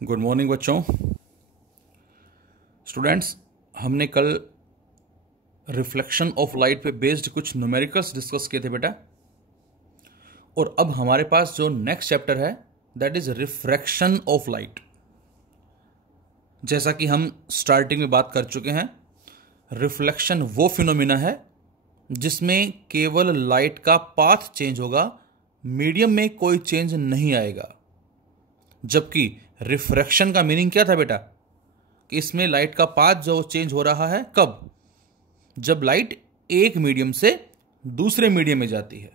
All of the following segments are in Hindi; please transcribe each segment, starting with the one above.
गुड मॉर्निंग बच्चों। स्टूडेंट्स, हमने कल रिफ्लेक्शन ऑफ लाइट पे बेस्ड कुछ न्यूमेरिकल्स डिस्कस किए थे बेटा, और अब हमारे पास जो नेक्स्ट चैप्टर है that is refraction of light. जैसा कि हम स्टार्टिंग में बात कर चुके हैं, रिफ्लेक्शन वो फिनोमिना है जिसमें केवल लाइट का पाथ चेंज होगा, मीडियम में कोई चेंज नहीं आएगा। जबकि रिफ्रैक्शन का मीनिंग क्या था बेटा, कि इसमें लाइट का पाथ जो चेंज हो रहा है कब, जब लाइट एक मीडियम से दूसरे मीडियम में जाती है।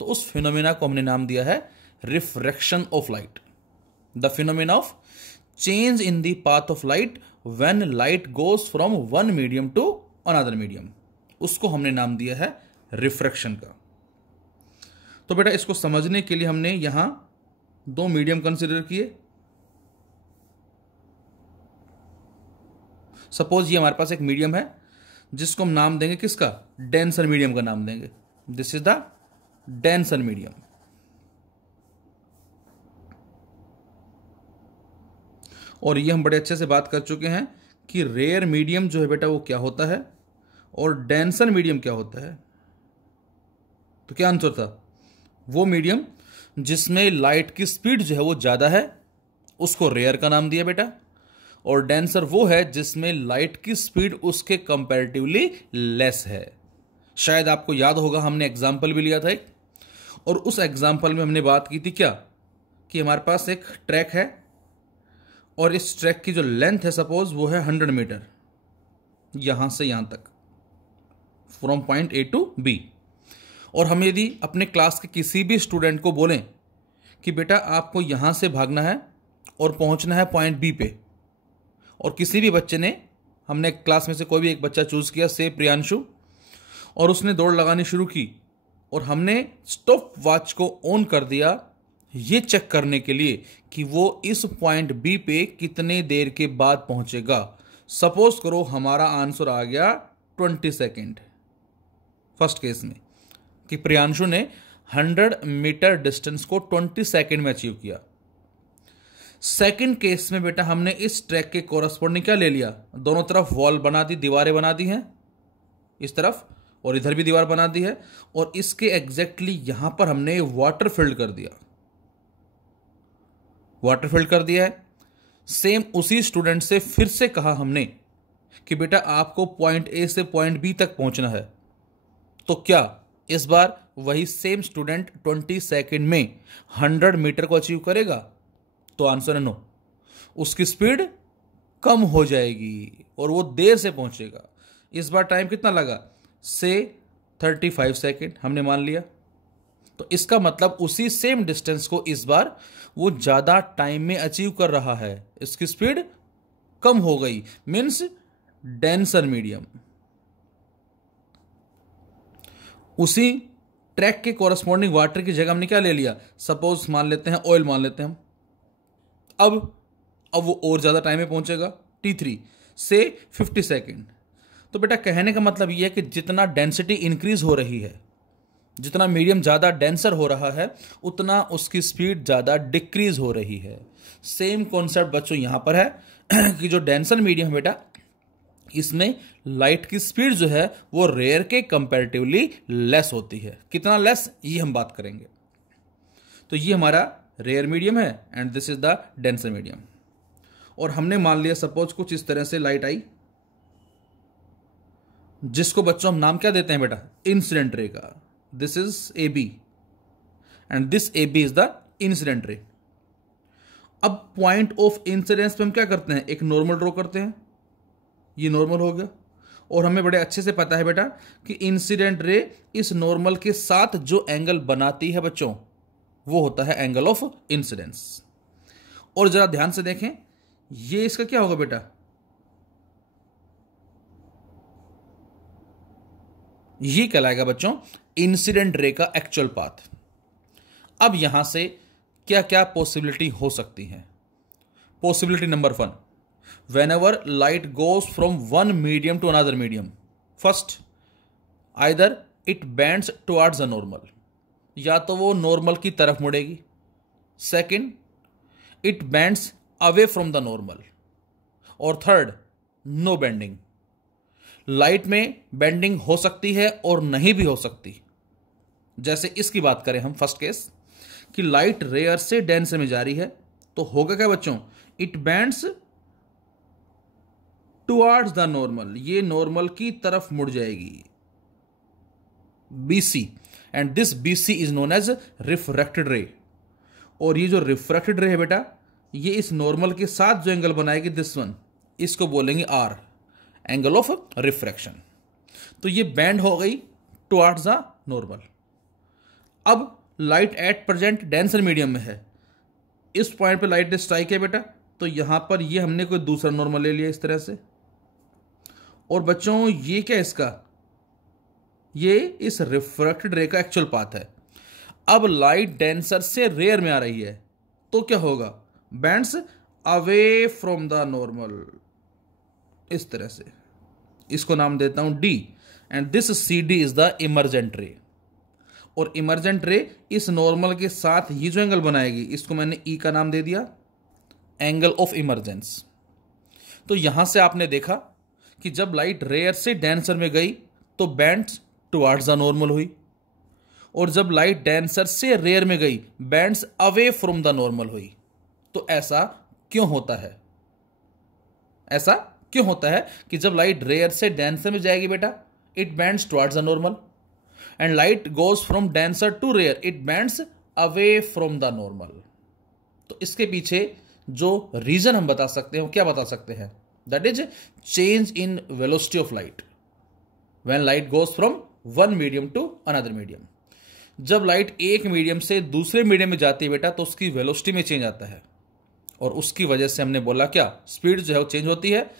तो उस फिनोमेना को हमने नाम दिया है refraction of light, the phenomena of change in the path of light when light goes from one medium to another medium. उसको हमने नाम दिया है रिफ्रैक्शन का। तो बेटा, इसको समझने के लिए हमने यहां दो मीडियम कंसिडर किए। सपोज ये हमारे पास एक मीडियम है जिसको हम नाम देंगे किसका, डेंसर मीडियम का नाम देंगे। This is the denser medium. और ये हम बड़े अच्छे से बात कर चुके हैं कि रेयर मीडियम जो है बेटा वो क्या होता है और डेंसर मीडियम क्या होता है। तो क्या आंसर था, वो मीडियम जिसमें लाइट की स्पीड जो है वो ज्यादा है उसको रेयर का नाम दिया बेटा, और डेंसर वो है जिसमें लाइट की स्पीड उसके कंपैरेटिवली लेस है। शायद आपको याद होगा हमने एग्जाम्पल भी लिया था एक, और उस एग्जाम्पल में हमने बात की थी क्या, कि हमारे पास एक ट्रैक है और इस ट्रैक की जो लेंथ है सपोज वो है 100 मीटर, यहां से यहां तक, from point A to B. और हम यदि अपने क्लास के किसी भी स्टूडेंट को बोलें कि बेटा आपको यहां से भागना है और पहुंचना है पॉइंट बी पे, और किसी भी बच्चे ने, हमने क्लास में से कोई भी एक बच्चा चूज किया, से प्रियांशु, और उसने दौड़ लगानी शुरू की, और हमने स्टॉप वॉच को ऑन कर दिया ये चेक करने के लिए कि वो इस पॉइंट बी पे कितने देर के बाद पहुंचेगा। सपोज करो हमारा आंसर आ गया 20 सेकेंड फर्स्ट केस में, कि प्रियांशु ने 100 मीटर डिस्टेंस को 20 सेकेंड में अचीव किया। सेकंड केस में बेटा हमने इस ट्रैक के कोरस्पॉन्डिंग क्या ले लिया, दोनों तरफ वॉल बना दी, दीवारें बना दी हैं इस तरफ, और इधर भी दीवार बना दी है, और इसके एग्जैक्टली यहां पर हमने वाटर फिल्ड कर दिया, वाटर फिल्ड कर दिया है। सेम उसी स्टूडेंट से फिर से कहा हमने कि बेटा आपको पॉइंट ए से पॉइंट बी तक पहुंचना है। तो क्या इस बार वही सेम स्टूडेंट 20 सेकेंड में 100 मीटर को अचीव करेगा? तो आंसर है नो, उसकी स्पीड कम हो जाएगी और वो देर से पहुंचेगा। इस बार टाइम कितना लगा, से 35 सेकेंड हमने मान लिया। तो इसका मतलब उसी सेम डिस्टेंस को इस बार वो ज्यादा टाइम में अचीव कर रहा है, इसकी स्पीड कम हो गई, मीन्स डेंसर मीडियम। उसी ट्रैक के कॉरस्पॉन्डिंग वाटर की जगह हमने क्या ले लिया, सपोज मान लेते हैं ऑयल मान लेते हैं हम। अब वो और ज्यादा टाइम में पहुंचेगा, T3 से 50 सेकेंड। तो बेटा कहने का मतलब यह है कि जितना डेंसिटी इंक्रीज हो रही है, जितना मीडियम ज्यादा डेंसर हो रहा है, उतना उसकी स्पीड ज्यादा डिक्रीज हो रही है। सेम कॉन्सेप्ट बच्चों यहां पर है कि जो डेंसर मीडियम बेटा, इसमें लाइट की स्पीड जो है वो रेयर के कंपैरेटिवली लेस होती है। कितना लेस, ये हम बात करेंगे। तो ये हमारा रेयर मीडियम है and this is the denser medium. और हमने मान लिया सपोज कुछ इस तरह से लाइट आई, जिसको बच्चों हम नाम क्या देते हैं बेटा, इंसिडेंट रे का। This is A B and this A B is the incident ray. अब पॉइंट ऑफ इंसिडेंस पे हम क्या करते हैं, एक नॉर्मल ड्रॉ करते हैं, ये नॉर्मल हो गया। और हमें बड़े अच्छे से पता है बेटा कि इंसिडेंट रे इस नॉर्मल के साथ जो एंगल बनाती है बच्चों, वो होता है एंगल ऑफ इंसिडेंस। और जरा ध्यान से देखें, ये इसका क्या होगा बेटा, ये कहलाएगा बच्चों इंसिडेंट रे का एक्चुअल पाथ। अब यहां से क्या क्या पॉसिबिलिटी हो सकती है। Possibility number 1, whenever light goes from one medium to another medium, first either it bends towards the normal, या तो वो नॉर्मल की तरफ मुड़ेगी। Second, it bends away from the normal. और थर्ड, नो बेंडिंग। लाइट में बेंडिंग हो सकती है और नहीं भी हो सकती। जैसे इसकी बात करें हम, फर्स्ट केस कि लाइट रेयर से डेंसर में जा रही है, तो होगा क्या बच्चों, it bends towards the normal, ये नॉर्मल की तरफ मुड़ जाएगी, BC, and this BC is known as refracted ray. और ये जो रिफ्रैक्टेड रे है बेटा, ये इस नॉर्मल के साथ जो एंगल बनाएगी, दिस वन, इसको बोलेंगे आर, एंगल ऑफ रिफ्रैक्शन। तो ये बैंड हो गई टुवर्ड्स द नॉर्मल। अब light at present denser medium में है, इस पॉइंट पे लाइट ने स्ट्राइक है बेटा, तो यहां पर ये हमने कोई दूसरा नॉर्मल ले लिया इस तरह से। और बच्चों ये क्या इसका, ये इस रिफ्रैक्टेड रे का एक्चुअल पाथ है। अब लाइट डेंसर से रेयर में आ रही है, तो क्या होगा, bends away from the normal, इस तरह से। इसको नाम देता हूं D, and this C D is the emergent ray. और इमर्जेंट रे इस नॉर्मल के साथ ही जो एंगल बनाएगी, इसको मैंने ई का नाम दे दिया, एंगल ऑफ इमर्जेंस। तो यहां से आपने देखा कि जब लाइट रेयर से डेंसर में गई तो बैंड्स टुवर्ड्स द नॉर्मल हुई, और जब लाइट डेंसर से रेयर में गई bands away from the normal हुई। तो ऐसा क्यों होता है, ऐसा क्यों होता है कि जब लाइट रेयर से डेंसर में जाएगी बेटा, it bends towards the normal, and light goes from denser to rare, it bends away from the normal. तो इसके पीछे जो रीजन हम बता सकते हैं, वो क्या बता सकते हैं, that is change in velocity of light when light goes from one medium to another medium. जब लाइट एक मीडियम से दूसरे मीडियम में जाती है बेटा, तो उसकी वेलोसिटी में चेंज आता है, और उसकी वजह से हमने बोला क्या, स्पीड जो है वो चेंज होती है,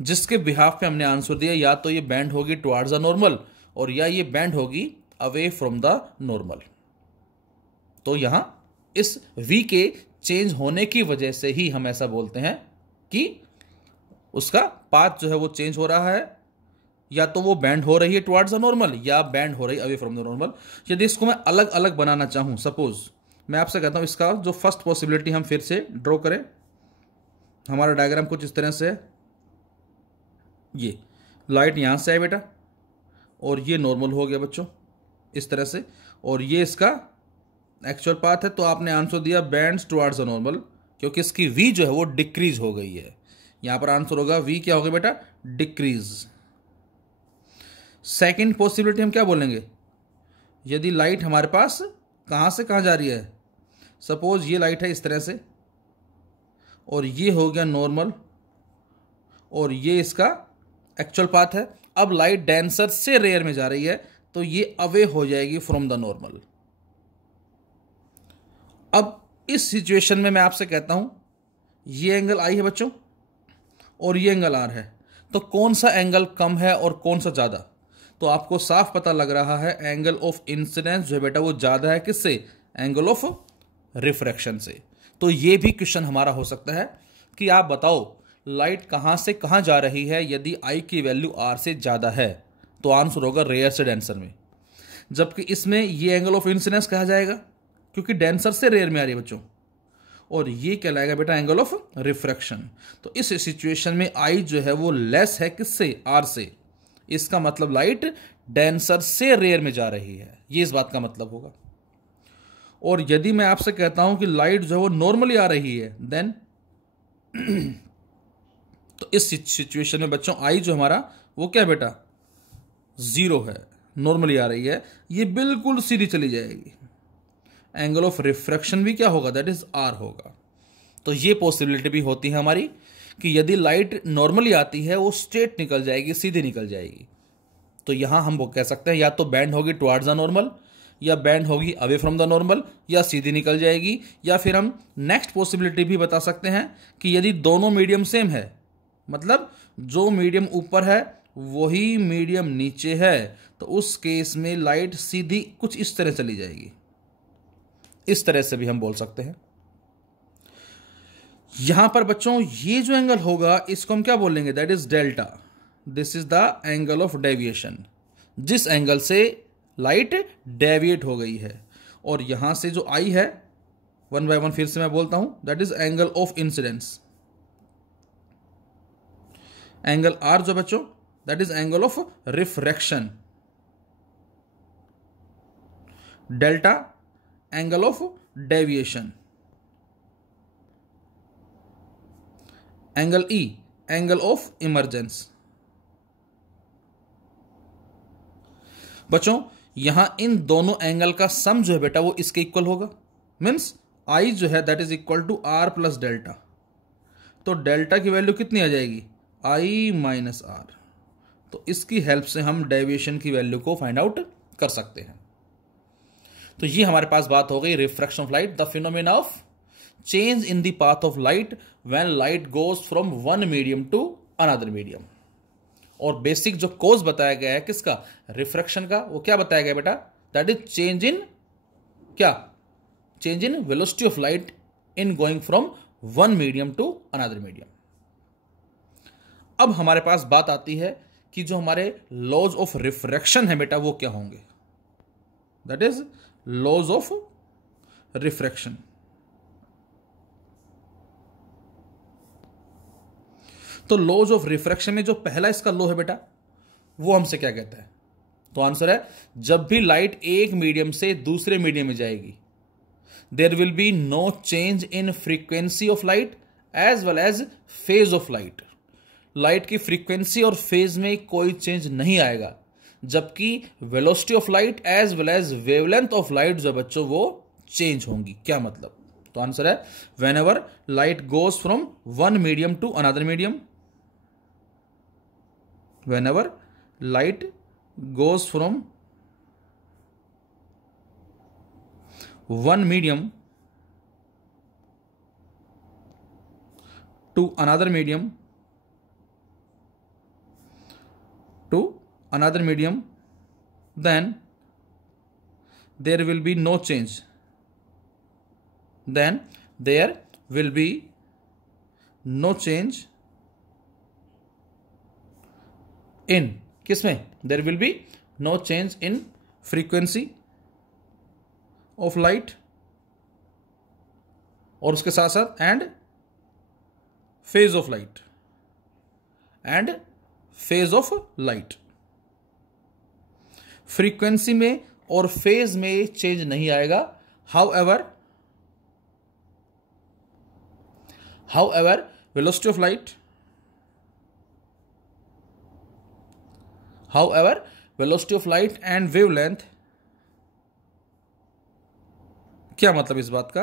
जिसके बिहाफ पे हमने आंसर दिया, या तो ये बैंड होगी टुवर्ड्स द नॉर्मल, और या ये बैंड होगी अवे फ्रॉम द नॉर्मल। तो यहां इस v के चेंज होने की वजह से ही हम ऐसा बोलते हैं कि उसका पाथ जो है वो चेंज हो रहा है, या तो वो बैंड हो रही है टुवर्ड्स द नॉर्मल, या बैंड हो रही है अवे फ्रॉम द नॉर्मल। यदि इसको मैं अलग अलग बनाना चाहूं, सपोज मैं आपसे कहता हूं, इसका जो फर्स्ट पॉसिबिलिटी हम फिर से ड्रॉ करें, हमारा डायग्राम कुछ इस तरह से है। ये लाइट यहां से है बेटा, और ये नॉर्मल हो गया बच्चों इस तरह से, और ये इसका एक्चुअल पाथ है। तो आपने आंसर दिया बैंड्स टुवर्ड्स द नॉर्मल, क्योंकि इसकी v जो है वो डिक्रीज हो गई है। यहां पर आंसर होगा v क्या होगा बेटा, डिक्रीज। सेकंड पॉसिबिलिटी हम क्या बोलेंगे, यदि लाइट हमारे पास कहां से कहां जा रही है, सपोज ये लाइट है इस तरह से, और ये हो गया नॉर्मल, और ये इसका एक्चुअल पाथ है। अब लाइट डेंसर से रेयर में जा रही है, तो ये अवे हो जाएगी फ्रॉम द नॉर्मल। अब इस सिचुएशन में मैं आपसे कहता हूं, ये एंगल आई है बच्चों, और ये एंगल आर है, तो कौन सा एंगल कम है और कौन सा ज्यादा। तो आपको साफ पता लग रहा है एंगल ऑफ इंसिडेंस जो है बेटा वो ज्यादा है, किससे, एंगल ऑफ रिफ्रैक्शन से। तो ये भी क्वेश्चन हमारा हो सकता है कि आप बताओ लाइट कहां से कहां जा रही है, यदि आई की वैल्यू आर से ज्यादा है, तो आंसर होगा रेयर से डेंसर में। जबकि इसमें ये एंगल ऑफ इंसिडेंस कहा जाएगा, क्योंकि डेंसर से रेयर में आ रही है बच्चों, और ये कहलाएगा बेटा एंगल ऑफ रिफ्रैक्शन। तो इस सिचुएशन में आई जो है वो लेस है, किससे, आर से। इसका मतलब लाइट डेंसर से रेयर में जा रही है, ये इस बात का मतलब होगा। और यदि मैं आपसे कहता हूं कि लाइट जो है वो नॉर्मली आ रही है, देन तो इस सिचुएशन में बच्चों आई जो हमारा वो क्या बेटा, जीरो है, नॉर्मली आ रही है, ये बिल्कुल सीधी चली जाएगी। एंगल ऑफ रिफ्रैक्शन भी क्या होगा, दैट इज आर होगा। तो ये पॉसिबिलिटी भी होती है हमारी कि यदि लाइट नॉर्मली आती है वो स्ट्रेट निकल जाएगी, सीधी निकल जाएगी। तो यहां हम वो कह सकते हैं या तो बैंड होगी टुवर्ड्स द नॉर्मल, या बैंड होगी अवे फ्रॉम द नॉर्मल, या सीधी निकल जाएगी। या फिर हम नेक्स्ट पॉसिबिलिटी भी बता सकते हैं कि यदि दोनों मीडियम सेम है, मतलब जो मीडियम ऊपर है वही मीडियम नीचे है, तो उस केस में लाइट सीधी कुछ इस तरह चली जाएगी। इस तरह से भी हम बोल सकते हैं। यहां पर बच्चों ये जो एंगल होगा इसको हम क्या बोलेंगे, that is delta. This is the angle of deviation, जिस एंगल से लाइट डेविएट हो गई है। और यहां से जो आई है, वन बाय वन फिर से मैं बोलता हूं, that is angle of incidence. Angle r जो बच्चों, that is angle of refraction. Delta angle of deviation. Angle e angle of emergence. बच्चों यहां इन दोनों एंगल का सम जो है बेटा वो इसके इक्वल होगा, मीन्स आई जो है that is equal to r plus delta. तो डेल्टा की वैल्यू कितनी आ जाएगी, आई माइनस आर। तो इसकी हेल्प से हम डेविएशन की वैल्यू को फाइंड आउट कर सकते हैं। तो ये हमारे पास बात हो गई refraction of light, the phenomena of change in the path of light when light goes from one medium to another medium. और बेसिक जो कोज बताया गया है किसका, रिफ्रैक्शन का, वो क्या बताया गया बेटा, दैट इज चेंज इन क्या, change in velocity of light in going from one medium to another medium. अब हमारे पास बात आती है कि जो हमारे लॉज ऑफ रिफ्रैक्शन है बेटा वो क्या होंगे, that is laws of refraction. तो लॉज ऑफ रिफ्रैक्शन में जो पहला इसका लॉ है बेटा वो हमसे क्या कहता है, तो आंसर है जब भी लाइट एक मीडियम से दूसरे मीडियम में जाएगी there will be no change in frequency of light as well as phase of light. Light की फ्रीक्वेंसी और फेज में कोई चेंज नहीं आएगा, जबकि velocity of light as well as wavelength of light जो बच्चों वो चेंज होंगी। क्या मतलब, तो आंसर है whenever light goes from one medium to another medium, whenever light goes from one medium to another medium then there will be no change, then there will be no change in किसमें, there will be no change in frequency of light और उसके साथ साथ and phase of light frequency में और फेज में चेंज नहीं आएगा। However velocity of light and wavelength, क्या मतलब इस बात का,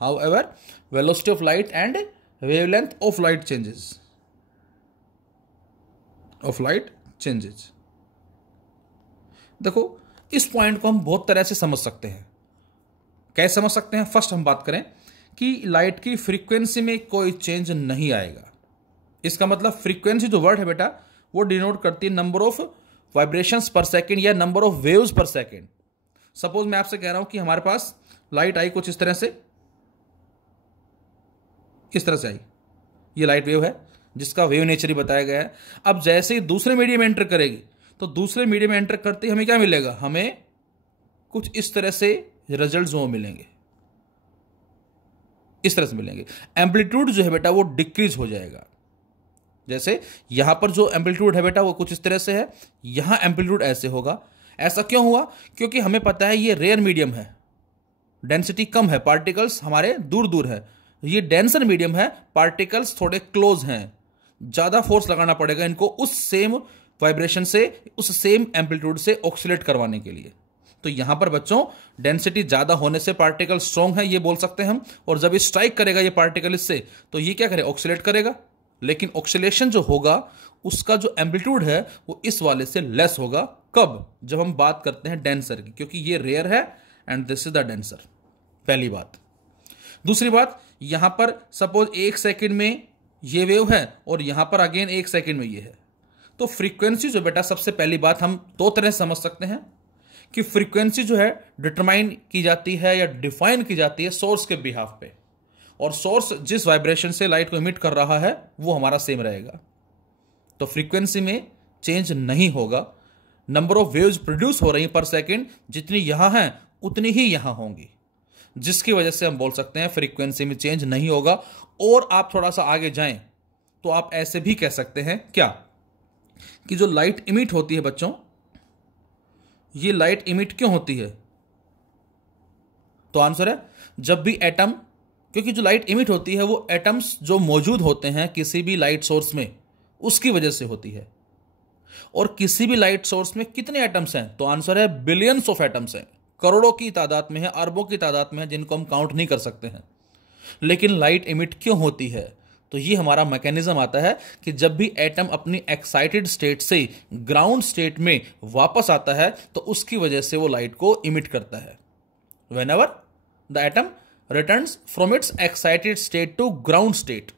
however velocity of light and wavelength of light changes. देखो इस पॉइंट को हम बहुत तरह से समझ सकते हैं। कैसे समझ सकते हैं, फर्स्ट हम बात करें कि लाइट की फ्रीक्वेंसी में कोई चेंज नहीं आएगा। इसका मतलब फ्रीक्वेंसी जो वर्ड है बेटा वो डिनोट करती है नंबर ऑफ वाइब्रेशंस पर सेकेंड या नंबर ऑफ वेव्स पर सेकेंड। सपोज मैं आपसे कह रहा हूं कि हमारे पास लाइट आई कुछ इस तरह से आई, ये लाइट वेव है जिसका वेव नेचर ही बताया गया है। अब जैसे ही दूसरे मीडियम में एंटर करेगी तो दूसरे मीडियम में एंटर करते ही हमें क्या मिलेगा, हमें कुछ इस तरह से रिजल्ट्स वो मिलेंगे, इस तरह से मिलेंगे। एम्पलीट्यूड जो है बेटा वो डिक्रीज हो जाएगा। जैसे यहां पर जो एम्पलीट्यूड है बेटा वो कुछ इस तरह से है, यहां एम्पलीट्यूड ऐसे होगा। ऐसा क्यों हुआ, क्योंकि हमें पता है ये रेयर मीडियम है, डेंसिटी कम है, पार्टिकल्स हमारे दूर दूर है। ये डेंसर मीडियम है, पार्टिकल्स थोड़े क्लोज हैं, ज्यादा फोर्स लगाना पड़ेगा इनको उस सेम वाइब्रेशन से, उस सेम एम्पलीट्यूड से ऑक्सीलेट करवाने के लिए। तो यहां पर बच्चों डेंसिटी ज्यादा होने से पार्टिकल स्ट्रॉन्ग है ये बोल सकते हैं हम, और जब ये स्ट्राइक करेगा ये पार्टिकल इससे तो ये क्या करेगा, ऑक्सीलेट करेगा। लेकिन ऑक्सीलेशन जो होगा उसका जो एम्पलीट्यूड है वो इस वाले से लेस होगा। कब, जब हम बात करते हैं डेंसर की, क्योंकि ये रेयर है and this is the denser. पहली बात। दूसरी बात, यहां पर सपोज 1 सेकंड में ये वेव है और यहां पर अगेन 1 सेकंड में ये है, तो फ्रीक्वेंसी जो बेटा सबसे पहली बात हम दो तरह से समझ सकते हैं कि फ्रीक्वेंसी जो है डिटरमाइन की जाती है या डिफाइन की जाती है सोर्स के बिहाफ पे, और सोर्स जिस वाइब्रेशन से लाइट को इमिट कर रहा है वो हमारा सेम रहेगा। तो फ्रीक्वेंसी में चेंज नहीं होगा। नंबर ऑफ वेव्स प्रोड्यूस हो रही पर सेकंड जितनी यहां हैं उतनी ही यहां होंगी, जिसकी वजह से हम बोल सकते हैं फ्रीक्वेंसी में चेंज नहीं होगा। और आप थोड़ा सा आगे जाएं तो आप ऐसे भी कह सकते हैं क्या कि जो लाइट इमिट होती है बच्चों, ये लाइट इमिट क्यों होती है? तो आंसर है जब भी एटम, क्योंकि जो लाइट इमिट होती है वो एटम्स जो मौजूद होते हैं किसी भी लाइट सोर्स में, उसकी वजह से होती है। और किसी भी लाइट सोर्स में कितने एटम्स हैं? तो आंसर है बिलियंस ऑफ एटम्स हैं, करोड़ों की तादाद में है, अरबों की तादाद में है, जिनको हम काउंट नहीं कर सकते हैं। लेकिन लाइट इमिट क्यों होती है? तो ये हमारा मैकेनिज्म आता है कि जब भी एटम अपनी एक्साइटेड स्टेट से ग्राउंड स्टेट में वापस आता है तो उसकी वजह से वो लाइट को इमिट करता है। Whenever the atom returns from its excited state to ground state,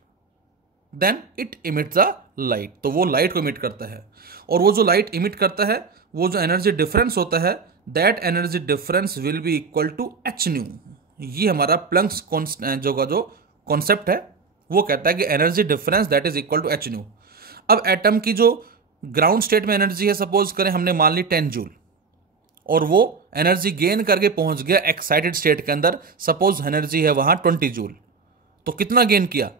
then it emits the light. तो वो लाइट को इमिट करता है, और वो जो लाइट इमिट करता है, वो जो एनर्जी डिफरेंस होता है, that energy difference will be equal to h nu. ये हमारा प्लंक्स जो कॉन्सेप्ट है वो कहता है कि energy difference that is equal to h nu. अब एटम की जो ग्राउंड स्टेट में एनर्जी है, सपोज करें हमने मान ली 10 जूल, और वो एनर्जी गेन करके पहुंच गया एक्साइटेड स्टेट के अंदर, सपोज एनर्जी है वहां 20 जूल, तो कितना गेन किया?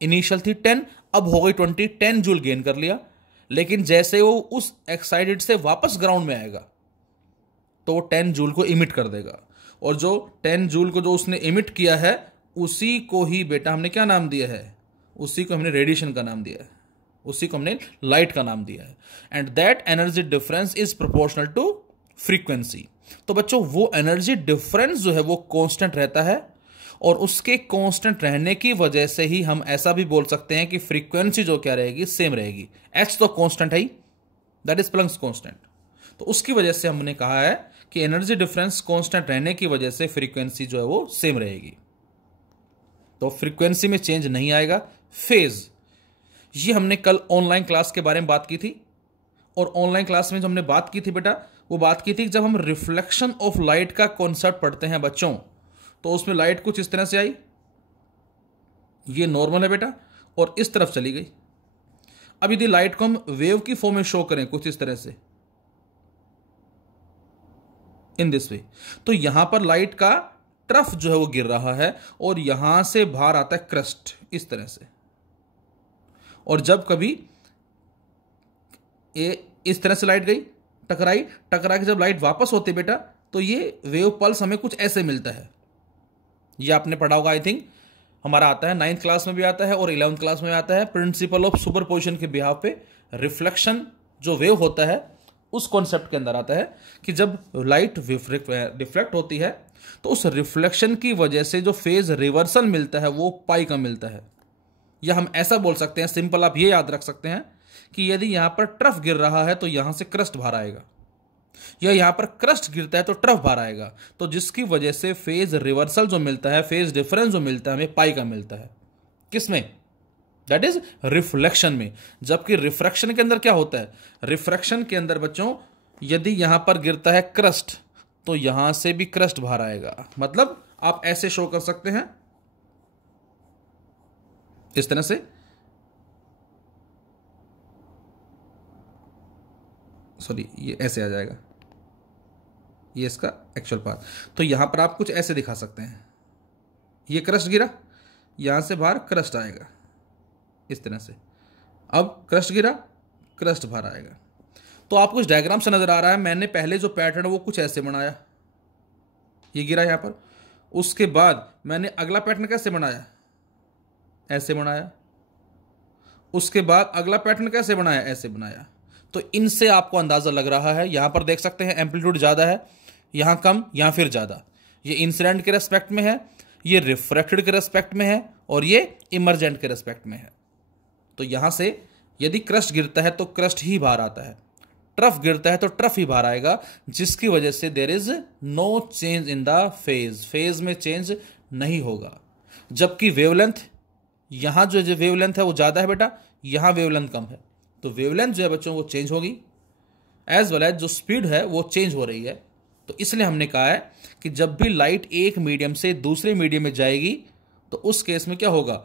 इनिशियल थी 10, अब हो गई 20, 10 जूल गेन कर लिया। लेकिन जैसे वो उस एक्साइटेड से वापस ग्राउंड में आएगा तो वो 10 जूल को इमिट कर देगा, और जो 10 जूल को जो उसने इमिट किया है उसी को ही बेटा हमने क्या नाम दिया है? उसी को हमने रेडिएशन का नाम दिया है, उसी को हमने लाइट का नाम दिया है। And that energy difference is proportional to frequency. तो बच्चों वो एनर्जी डिफरेंस जो है वो कांस्टेंट रहता है, और उसके कांस्टेंट रहने की वजह से ही हम ऐसा भी बोल सकते हैं कि फ्रीक्वेंसी जो क्या रहेगी? सेम रहेगी। एच तो कांस्टेंट है ही, दैट इज प्लंक्स कांस्टेंट। तो उसकी वजह से हमने कहा है कि एनर्जी डिफरेंस कांस्टेंट रहने की वजह से फ्रीक्वेंसी जो है वो सेम रहेगी। तो फ्रीक्वेंसी में चेंज नहीं आएगा। फेज, ये हमने कल ऑनलाइन क्लास के बारे में बात की थी, और ऑनलाइन क्लास में जो हमने बात की थी बेटा, वो बात की थी कि जब हम रिफ्लेक्शन ऑफ लाइट का कॉन्सेप्ट पढ़ते हैं बच्चों, तो उसमें लाइट कुछ इस तरह से आई, ये नॉर्मल है बेटा, और इस तरफ चली गई। अब यदि लाइट को हम वेव की फॉर्म में शो करें कुछ इस तरह से, इन दिस वे, तो यहां पर लाइट का ट्रफ जो है वो गिर रहा है, और यहां से बाहर आता है क्रस्ट इस तरह से। और जब कभी ये इस तरह से लाइट गई, टकरा के जब लाइट वापस होती है बेटा, तो ये वेव पल्स हमें कुछ ऐसे मिलता है। ये आपने पढ़ा होगा, आई थिंक हमारा आता है 9th क्लास में भी आता है और 11th क्लास में आता है, प्रिंसिपल ऑफ सुपरपोजिशन के बिहाफ पे रिफ्लेक्शन जो वेव होता है उस कॉन्सेप्ट के अंदर आता है कि जब लाइट रिफ्लेक्ट होती है तो उस रिफ्लेक्शन की वजह से जो फेज रिवर्सल मिलता है वो पाई का मिलता है। या हम ऐसा बोल सकते हैं, सिंपल आप ये याद रख सकते हैं कि यदि यहां पर ट्रफ गिर रहा है तो यहां से क्रस्ट बाहर आएगा, या यहां पर क्रस्ट गिरता है तो ट्रफ बाहर आएगा, तो जिसकी वजह से फेज रिवर्सल जो मिलता है, फेज डिफरेंस जो मिलता है, हमें पाई का मिलता है। किसमें? दैट इज रिफ्लेक्शन में। जबकि रिफ्रैक्शन के अंदर क्या होता है? रिफ्रैक्शन के अंदर बच्चों यदि यहां पर गिरता है क्रस्ट तो यहां से भी क्रस्ट बाहर आएगा। मतलब आप ऐसे शो कर सकते हैं इस तरह से, सॉरी ये ऐसे आ जाएगा, ये इसका एक्चुअल पाथ। तो यहां पर आप कुछ ऐसे दिखा सकते हैं, ये क्रस्ट गिरा, यहां से बाहर क्रस्ट आएगा इस तरह से। अब क्रस्ट गिरा, क्रस्ट बाहर आएगा। तो आपको इस डायग्राम से नजर आ रहा है, मैंने पहले जो पैटर्न वो कुछ ऐसे बनाया, ये गिरा यहां पर। उसके बाद मैंने अगला पैटर्न कैसे बनाया? ऐसे बनाया। उसके बाद अगला पैटर्न कैसे बनाया? ऐसे बनाया। तो इनसे आपको अंदाजा लग रहा है, यहां पर देख सकते हैं एम्पलीट्यूड ज्यादा है, यहां कम, यहां फिर ज्यादा। ये इंसिडेंट के रेस्पेक्ट में है, ये रिफ्रैक्टेड के रेस्पेक्ट में है, और ये इमर्जेंट के रेस्पेक्ट में है। तो यहां से यदि क्रस्ट गिरता है तो क्रस्ट ही बाहर आता है, ट्रफ गिरता है तो ट्रफ ही बाहर आएगा, जिसकी वजह से there is no change in the phase, phase में चेंज नहीं होगा। जबकि वेवलेंथ, यहां जो वेवलेंथ है वो ज्यादा है बेटा, यहां वेवलेंथ कम है, तो वेवलेंथ जो है बच्चों वो चेंज होगी, एज वेल एज जो स्पीड है वो चेंज हो रही है। तो इसलिए हमने कहा है कि जब भी लाइट एक मीडियम से दूसरे मीडियम में जाएगी तो उस केस में क्या होगा?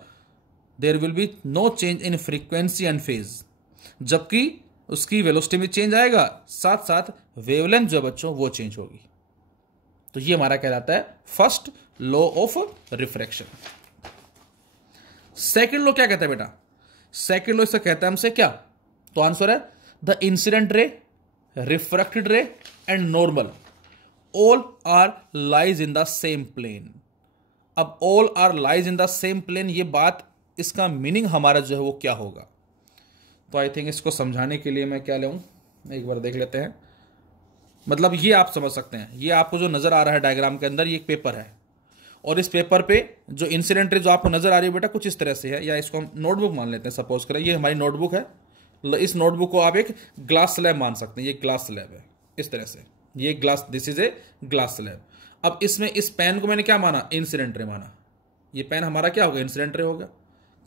There will be no change in frequency and phase, जबकि उसकी वेलोसिटी में चेंज आएगा, साथ साथ वेवलेंथ जो बच्चों वो चेंज होगी। तो ये हमारा कहलाता है first law of refraction. Second law क्या कहता है बेटा? सेकेंड लॉ इसका कहता है हमसे क्या, तो आंसर है the incident ray, refracted ray and normal all are lies in the same plane. अब all are lies in the same plane, ये बात, इसका मीनिंग हमारा जो है वो क्या होगा। तो आई थिंक इसको समझाने के लिए मैं क्या लूँ, एक बार देख लेते हैं। मतलब ये आप समझ सकते हैं, ये आपको जो नजर आ रहा है डायग्राम के अंदर, ये एक पेपर है और इस पेपर पे जो इंसिडेंट रे जो आपको नजर आ रही है बेटा कुछ इस तरह से है, या इसको हम नोटबुक मान लेते हैं। सपोज करें ये हमारी नोटबुक है, इस नोटबुक को आप एक ग्लास स्लैब मान सकते हैं। ये ग्लास स्लैब है इस तरह से, ये glass, this is a glass slab. अब इसमें इस पेन को मैंने क्या माना, इंसिडेंट रे माना। ये पेन हमारा क्या होगा, इंसिडेंट रे होगा।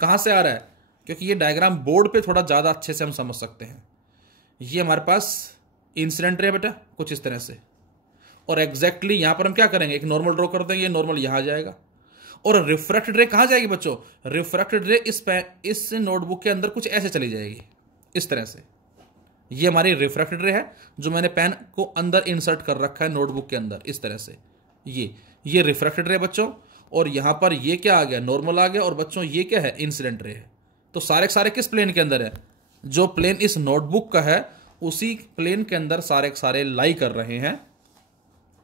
कहाँ से आ रहा है, क्योंकि ये डायग्राम बोर्ड पे थोड़ा ज़्यादा अच्छे से हम समझ सकते हैं। ये हमारे पास इंसिडेंट रे बेटा कुछ इस तरह से, और एग्जैक्टली यहां पर हम क्या करेंगे, एक नॉर्मल ड्रॉ कर देंगे, नॉर्मल यहां आ जाएगा। और रिफ्रैक्टेड रे कहां जाएगी बच्चों, रिफ्रैक्टेड रे इस नोटबुक के अंदर कुछ ऐसे चली जाएगी इस तरह से। ये हमारी रिफ्रैक्टेड रे है जो मैंने पेन को अंदर इंसर्ट कर रखा है नोटबुक के अंदर इस तरह से। ये रिफ्रैक्टेड रे बच्चों, और यहां पर ये क्या आ गया, नॉर्मल आ गया। और बच्चों ये क्या है, इंसिडेंट रे है। तो सारे के सारे किस प्लेन के अंदर है, जो प्लेन इस नोटबुक का है उसी प्लेन के अंदर सारे के सारे लाई कर रहे हैं।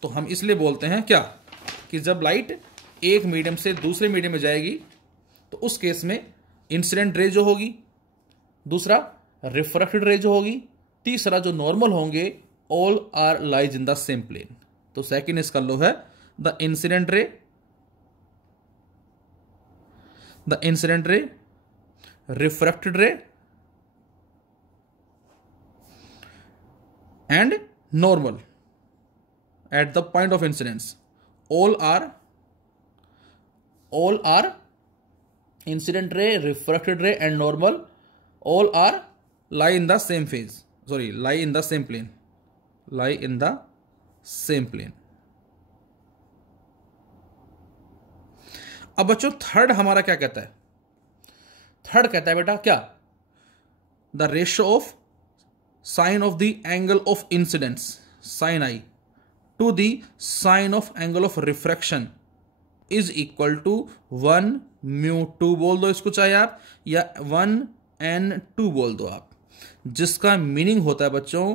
तो हम इसलिए बोलते हैं क्या, कि जब लाइट एक मीडियम से दूसरे मीडियम में जाएगी तो उस केस में इंसिडेंट रे जो होगी, दूसरा रिफ्रैक्टेड रे जो होगी, तीसरा जो नॉर्मल होंगे, all are lies in the same plane. तो सेकंड इसका लो है the incident ray, refracted ray and normal at the point of incidence, all are incident ray, refracted ray and normal all are lie in the same phase, sorry, lie in the same plane, lie in the same plane। अब बच्चों थर्ड हमारा क्या कहता है, थर्ड कहता है बेटा क्या, the ratio of sine of the angle of incidence, sin I, to the sine of angle of refraction is equal to 1 mu 2 बोल दो इसको चाहे आप, या 1 n2 बोल दो आप, जिसका मीनिंग होता है बच्चों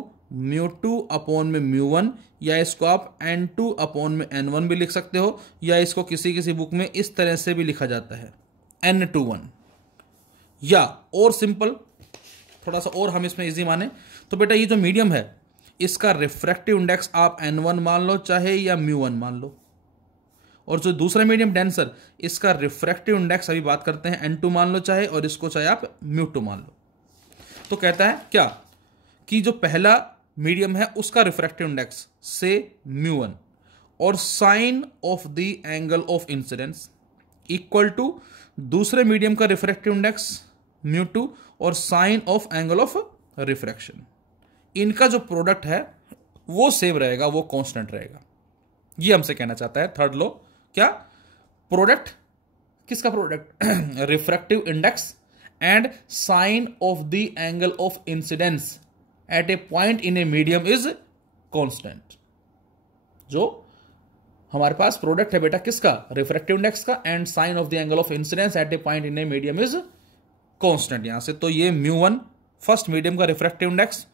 μ2 अपॉन में μ1, या इसको आप n2 अपॉन में n1 भी लिख सकते हो, या इसको किसी किसी बुक में इस तरह से भी लिखा जाता है n21, या और सिंपल थोड़ा सा और हम इसमें इजी माने तो बेटा ये जो मीडियम है इसका रिफ्रैक्टिव इंडेक्स आप n1 मान लो चाहे या μ1 मान लो, और जो दूसरा मीडियम डेंसर इसका रिफ्रैक्टिव इंडेक्स अभी बात करते हैं n2 मान लो चाहे, और इसको चाहे आप μ2 मान लो। तो कहता है क्या कि जो पहला मीडियम है उसका रिफ्रैक्टिव इंडेक्स से μ1 और sine of the angle of incidence equal to दूसरे मीडियम का रिफ्रैक्टिव इंडेक्स μ2 और sine of angle of refraction, इनका जो प्रोडक्ट है वो सेम रहेगा, वो कांस्टेंट रहेगा। ये हमसे कहना चाहता है थर्ड लॉ, क्या प्रोडक्ट, किसका product, refractive index and sine of the angle of incidence at a point in a medium is constant. जो हमारे पास प्रोडक्ट है बेटा किसका, रिफ्रैक्टिव इंडेक्स का and sine of the angle of incidence at a point in a medium is constant. यहां से तो ये μ1 फर्स्ट मीडियम का रिफ्रैक्टिव इंडेक्स,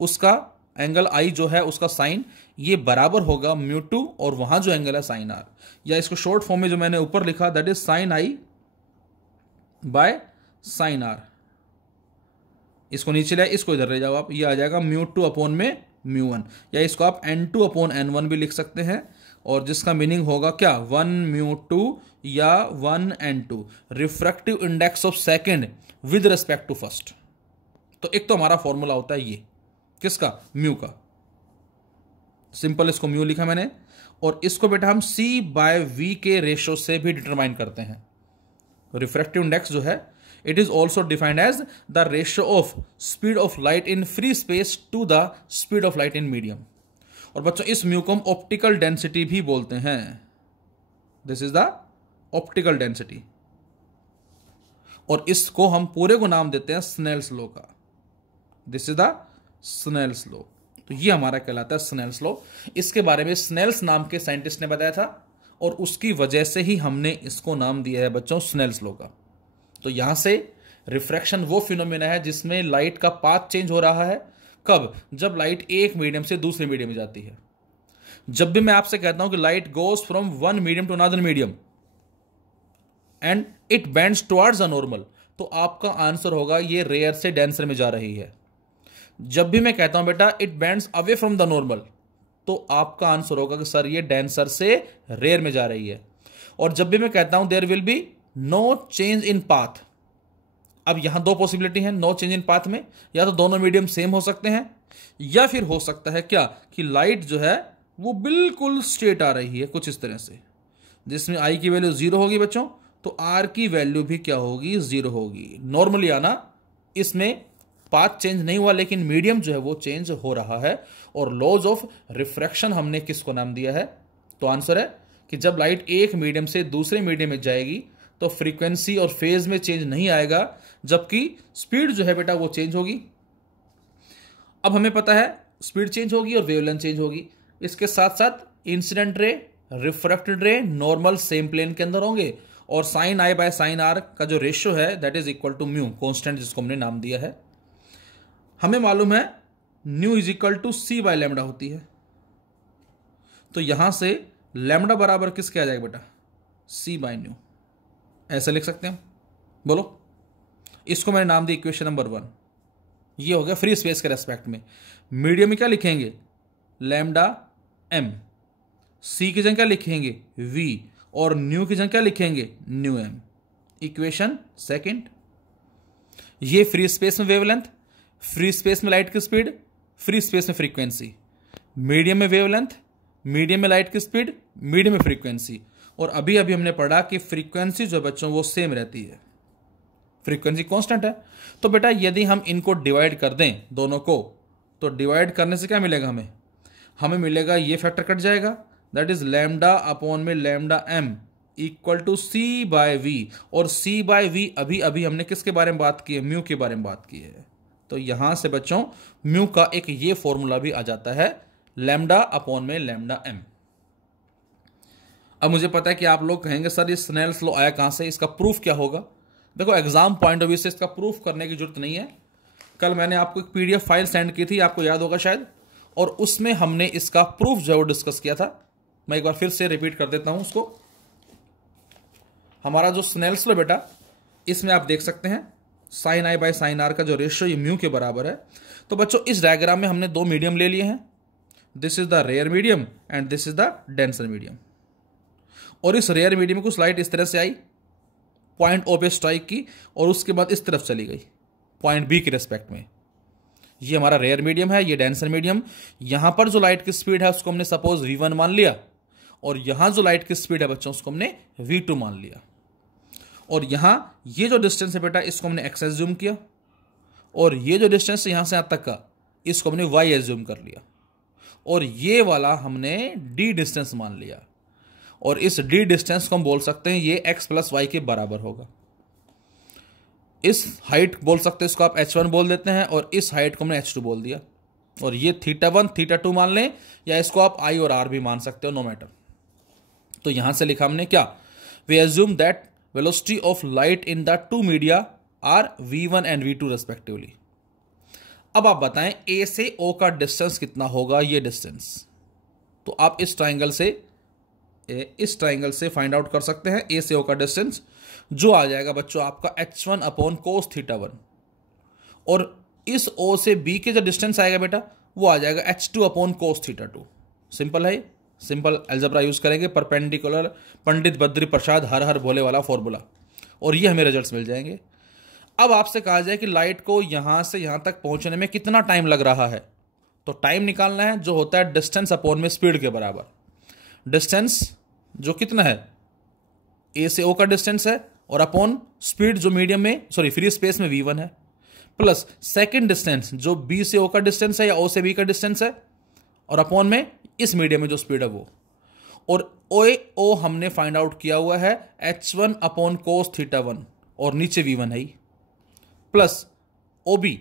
उसका एंगल आई जो है उसका साइन, ये बराबर होगा μ2 और वहां जो एंगल है साइन आर, या इसको शॉर्ट फॉर्म में जो मैंने ऊपर लिखा that is sine i by sine r. इसको नीचे ले, इसको इधर ले जाओ आप, ये आ जाएगा μ2 अपॉन में μ1, या इसको आप n2 अपॉन n1 भी लिख सकते हैं, और जिसका मीनिंग होगा क्या 1 μ2 या 1 n2 refractive index of second with respect to first. तो एक तो हमारा फॉर्मूला होता है ये किसका, म्यू का, सिंपल इसको म्यू लिखा मैंने, और इसको बेटा हम c बाय v के रेशियो से भी डिटरमाइन करते हैं। रिफ्रैक्टिव इंडेक्स जो है it is also defined as the ratio of speed of light in free space to the speed of light in medium. और बच्चों इस म्यू को हम ऑप्टिकल डेंसिटी भी बोलते हैं, this is the optical density, और इसको हम पूरे को नाम देते हैं स्नेल्स लॉ का, this is the Snell's law. तो ये हमारा कहलाता है स्नेल्स लॉ। इसके बारे में स्नेल्स नाम के साइंटिस्ट ने बताया था, और उसकी वजह से ही हमने इसको नाम दिया है बच्चों स्नेल्स लॉ का। तो यहां से रिफ्रैक्शन वो फिनोमेना है जिसमें लाइट का पाथ चेंज हो रहा है। कब? जब लाइट एक मीडियम से दूसरे मीडियम में जाती है। जब भी मैं आपसे कहता हूं कि light goes from one medium to another medium and it bends towards a normal, तो आपका आंसर होगा ये रेयर से डेंसर में जा रही है। जब भी मैं कहता हूं बेटा it bends away from the normal, तो आपका आंसर होगा कि सर ये डेंसर से रेयर में जा रही है। और जब भी मैं कहता हूं there will be no change in path, अब यहां दो पॉसिबिलिटी है नो चेंज इन पाथ में, या तो दोनों मीडियम सेम हो सकते हैं, या फिर हो सकता है क्या कि लाइट जो है वो बिल्कुल स्ट्रेट आ रही है कुछ इस तरह से, जिसमें आई की वैल्यू 0 होगी बच्चों, तो आर की वैल्यू भी क्या होगी? 0 होगी। नॉर्मली आना, इसमें पाथ चेंज नहीं हुआ लेकिन मीडियम जो है वो चेंज हो रहा है। और लॉज ऑफ रिफ्रैक्शन हमने किसको नाम दिया है? तो आंसर है कि जब लाइट एक मीडियम से दूसरे मीडियम में जाएगी तो फ्रीक्वेंसी और फेज में चेंज नहीं आएगा, जबकि स्पीड जो है बेटा वो चेंज होगी। अब हमें पता है स्पीड चेंज होगी और वेवलेंथ चेंज होगी। इसके साथ साथ इंसिडेंट रे, रिफ्रैक्टेड रे नॉर्मल सेम प्लेन के अंदर होंगे, और sine i by sine r का जो रेशियो है that is equal to mu, constant जिसको हमने नाम दिया है। हमें मालूम है nu is equal to c by lambda होती है, तो यहां से लैम्डा बराबर किसके आ जाएगा बेटा? सी बाय न्यू, ऐसे लिख सकते हैं। बोलो, इसको मैंने नाम दिया इक्वेशन नंबर 1। ये हो गया फ्री स्पेस के रेस्पेक्ट में। मीडियम में क्या लिखेंगे? लैम्डा एम, सी की जगह क्या लिखेंगे? वी, और न्यू की जगह क्या लिखेंगे? Nu m. Equation second. ये फ्री स्पेस में वेवलेंथ, फ्री स्पेस में लाइट की स्पीड, फ्री स्पेस में फ्रीक्वेंसी। मीडियम में वेवलेंथ, मीडियम में लाइट की स्पीड, मीडियम में फ्रीक्वेंसी। और अभी अभी हमने पढ़ा कि फ्रीक्वेंसी जो बच्चों वो सेम रहती है, फ्रीक्वेंसी कांस्टेंट है। तो बेटा यदि हम इनको डिवाइड कर दें दोनों को, तो डिवाइड करने से क्या मिलेगा हमें? हमें मिलेगा ये फैक्टर कट जाएगा, दैट इज लैम्डा अपॉन में lambda m equal to c by v. और सी बाय वी अभी अभी हमने किसके बारे में बात की है? म्यू के बारे में बात की है। तो यहां से बच्चों म्यू का एक ये फॉर्मूला भी आ जाता है, लैम्डा अपॉन में लैम्डा एम। अब मुझे पता है कि आप लोग कहेंगे सर ये स्नेल्स लॉ आया कहां से, इसका प्रूफ क्या होगा? देखो एग्जाम पॉइंट ऑफ व्यू से इसका प्रूफ करने की जरूरत नहीं है। कल मैंने आपको एक पीडीएफ फाइल सेंड की थी, आपको याद होगा शायद, और उसमें हमने इसका प्रूफ जो है डिस्कस किया था। मैं एक बार फिर से रिपीट कर देता हूं उसको। हमारा जो स्नेल्स लॉ बेटा, इसमें आप देख सकते हैं sine i by sine r का जो रेशियो ये म्यू के बराबर है। तो बच्चों इस डायग्राम में हमने दो मीडियम ले लिए हैं, this is the rare medium and this is the denser medium. और इस रेयर मीडियम में कुछ लाइट इस तरह से आई, पॉइंट ओ पे स्ट्राइक की, और उसके बाद इस तरफ चली गई पॉइंट बी के रेस्पेक्ट में। ये हमारा रेयर मीडियम है, ये डेंसर मीडियम। यहां पर जो लाइट की स्पीड है उसको हमने सपोज v1 मान लिया, और यहां जो लाइट की स्पीड है बच्चों उसको हमने v2 मान लिया। और यहां ये जो डिस्टेंस है बेटा इसको हमने x एज्यूम किया, और ये जो डिस्टेंस है यहां से यहां तक का इसको हमने y एज्यूम कर लिया, और ये वाला हमने d डिस्टेंस मान लिया। और इस d डिस्टेंस को हम बोल सकते हैं ये x प्लस y के बराबर होगा। इस हाइट बोल सकते हैं, इसको आप h1 बोल देते हैं, और इस हाइट को हमने h2 बोल दिया। और ये θ1 θ2 मान लें, या इसको आप I और R भी मान सकते हो, नो मैटर। तो यहां से लिखा हमने क्या? We assume that velocity of light in the two media are v1 and v2 respectively. अब आप बताएं A से O का डिस्टेंस कितना होगा? ये डिस्टेंस तो आप इस ट्राइंगल से फाइंड आउट कर सकते हैं A से O का डिस्टेंस, जो आ जाएगा बच्चों आपका h1 अपॉन कोस θ1। और इस O से B के जो डिस्टेंस आएगा बेटा वो आ जाएगा h2 अपॉन कोस θ2। सिंपल है, सिंपल अलजेब्रा यूज करेंगे, परपेंडिकुलर पंडित बद्री प्रसाद हर हर भोले वाला फॉर्मूला, और ये हमें रिजल्ट्स मिल जाएंगे। अब आपसे कहा जाए कि लाइट को यहां से यहां तक पहुंचने में कितना टाइम लग रहा है, तो टाइम निकालना है जो होता है डिस्टेंस अपॉन में स्पीड के बराबर। डिस्टेंस जो कितना है A से O का डिस्टेंस है, और अपॉन स्पीड जो मीडियम में फ्री स्पेस में v1 है, प्लस सेकंड डिस्टेंस जो B से O का डिस्टेंस है या O से B का डिस्टेंस है, और अपॉन में इस मीडियम में जो स्पीड है वो। और O हमने फाइंड आउट किया हुआ है h1 अपॉन कोस θ1, और नीचे v1 है ही, प्लस OB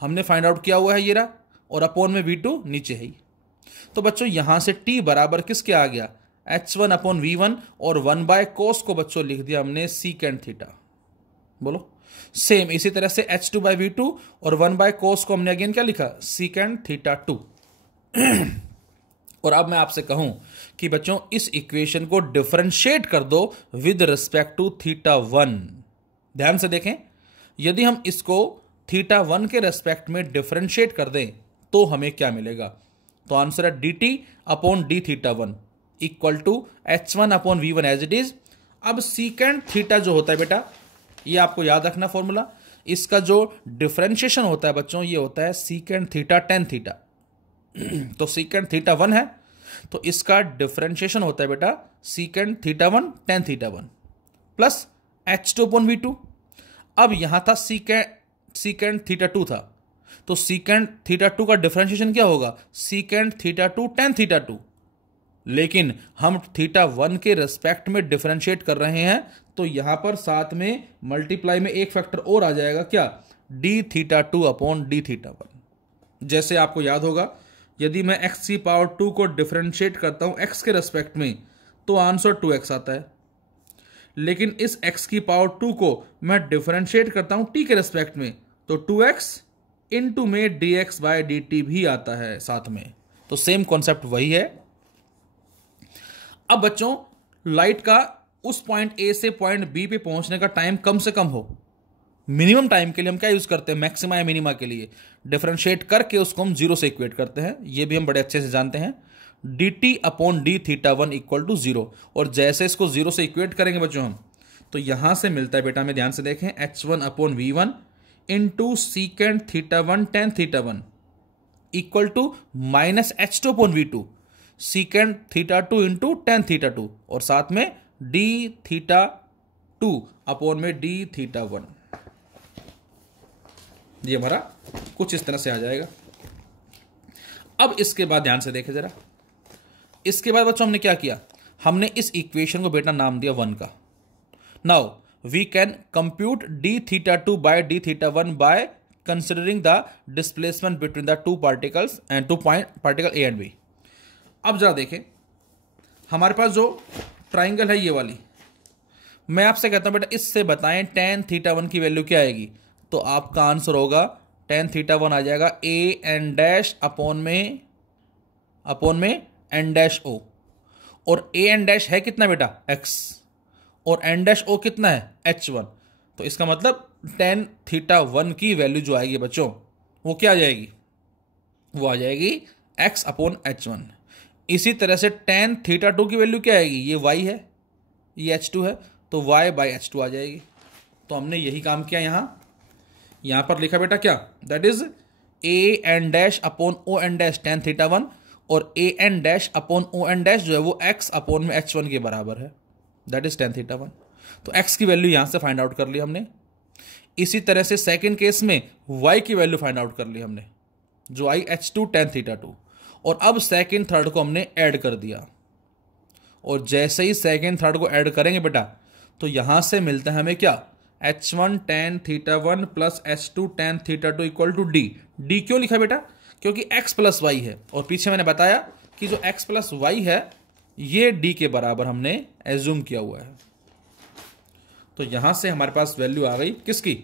हमने फाइंड आउट किया हुआ है ये रहा, और अपॉन में v2 नीचे है ही। तो बच्चों यहां से t बराबर किसके आ गया? h1 अपॉन v1, और 1 बाय कोस को बच्चों लिख दिया हमने सीकेंट थीटा। बोलो सेम इसी तरह से h2/v2 और 1/cos को हमने अगेन क्या लिखा, सीकेंड थीटा 2। और अब मैं आपसे कहूं कि बच्चों इस इक्वेशन को डिफरेंशिएट कर दो विद रिस्पेक्ट टू थीटा 1। ध्यान से देखें, यदि हम इसको थीटा 1 के रेस्पेक्ट में डिफरेंशिएट कर दें तो हमें क्या मिलेगा, तो आंसर है dt upon d theta 1 equal to h1 upon v1 as it is. अब सीकेंड थीटा जो होता है बेटा, ये आपको याद रखना फॉर्मूला, इसका जो डिफरेंशिएशन होता है बच्चों ये होता है सीकेंड थीटा टेन थीटा। तो सीकेंड थीटा 1 है तो इसका डिफरेंशिएशन होता है बेटा सीकेंड theta 1 tan theta 1 plus h2 upon v2। अब यहां था सीकेंड थीटा 2 था, तो सीकेंड थीटा 2 का डिफरेंशिएशन क्या होगा, सीकेंड थीटा 2 टेन थीटा 2। लेकिन हम थीटा 1 के रेस्पेक्ट में डिफरेंशिएट कर रहे हैं तो यहां पर साथ में मल्टीप्लाई में एक फैक्टर और आ जाएगा, क्या, D theta 2 upon d theta 1। जैसे आपको याद होगा यदि मैं x की पावर 2 को डिफरेंशिएट करता हूं x के रेस्पेक्ट में तो आंसर 2x आता है, लेकिन इस x की पावर 2 को मैं डिफरेंशिएट करता हूं t के रेस्पेक्ट में तो 2x इंटू में dx/dt भी आता है साथ में। तो सेम कॉन्सेप्ट वही है। अब बच्चों लाइट का उस पॉइंट ए से पॉइंट बी पे पहुंचने का टाइम कम से कम हो, मिनिमम टाइम के लिए हम क्या यूज करते हैं, मैक्सिमा या मिनिमा के लिए डिफरेंशिएट करके उसको हम जीरो से इक्वेट करते हैं, ये भी हम बड़े अच्छे से जानते हैं, dt upon d theta 1 equal to 0। और जैसे इसको जीरो से इक्वेट करेंगे बच्चों हम, तो यहां से मिलता है बेटा, में ध्यान से देखें, h1 upon v1 into secant theta 1 tan theta 1 equal to minus h2 upon v2 secant theta 2 into tan theta 2 और साथ में डी थीटा 2 अपॉन में डी थीटा 1। ये हमारा कुछ इस तरह से आ जाएगा। अब इसके बाद ध्यान से देखें जरा, इसके बाद बच्चों हमने क्या किया, हमने इस इक्वेशन को बेटा नाम दिया 1 का। Now we can compute d theta 2 by d theta 1 by considering the displacement between the two particles and two point particle A and B. अब जरा देखें, हमारे पास जो ट्राइंगल है ये वाली, मैं आपसे कहता हूं बेटा इससे बताएं टेन थीटा 1 की वैल्यू क्या आएगी, तो आपका आंसर होगा टेन थीटा 1 आ जाएगा ए एन डैश अपॉन में एन डैश ओ। और ए एन डैश है कितना बेटा, x, और एन डैश ओ कितना है, h1। तो इसका मतलब टेन थीटा 1 की वैल्यू जो आएगी बच्चों वो क्या आ जाएगी, वो आ जाएगी x अपॉन h1। इसी तरह से टेन थीटा 2 की वैल्यू क्या आएगी, ये y है, ये h2 है, तो y बाई h2 आ जाएगी। तो हमने यही काम किया, यहां पर लिखा बेटा क्या, that is A N dash upon O N dash tan theta 1 और A N dash upon O N dash जो है वो x अपॉन में h1 के बराबर है, दैट इज टेन थीटा 1। तो x की वैल्यू यहां से फाइंड आउट कर ली हमने। इसी तरह से सेकंड केस में y की वैल्यू फाइंड आउट कर ली हमने, जो आई h2 टेन थीटा 2। और अब सेकंड थर्ड को हमने ऐड कर दिया, और जैसे ही सेकंड थर्ड को ऐड करेंगे बेटा तो यहां से मिलता है हमें क्या, h1 tan theta 1 plus h2 tan theta 2 equal to d. D क्यों लिखा बेटा, क्योंकि x प्लस वाई है, और पीछे मैंने बताया कि जो x प्लस वाई है ये d के बराबर हमने एज्यूम किया हुआ है। तो यहां से हमारे पास वैल्यू आ गई किसकी,